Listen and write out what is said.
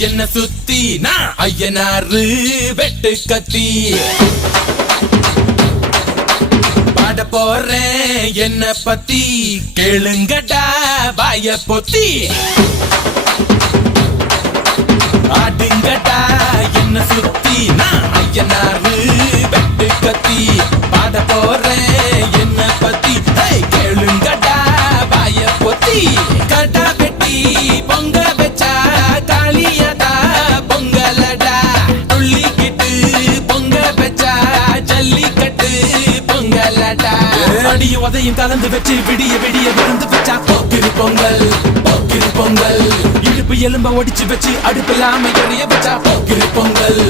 என்ன சுத்தி நான் ஐயனாரு வெட்டு கத்தி பாட போறேன் என்ன பத்தி கேளுங்கடா வாய பொத்தி ஆடுங்கடா என்ன சுத்தி நான் ஐயனாரு வெட்டு கத்தி பாட போறேன் என்ன பத்தி கேளுங்கடா வாய பொத்தி கடா வெட்டி பொங்க வச்சா காளியதா பொங்கலடா துள்ளிக்கிட்டு பொங்க வச்சா ஜல்லிக்கட்டு பொங்கலடா அடியும் உதையும் கலந்து வச்சு விடிய விடிய விருந்து வச்சா போக்கிரு பொங்கல் போக்கிரு பொங்கல் இடுப்பு எலும்ப ஒடிச்சு வச்சு அடுப்பில்லாம எறிய வச்சா போக்கிரு பொங்கல்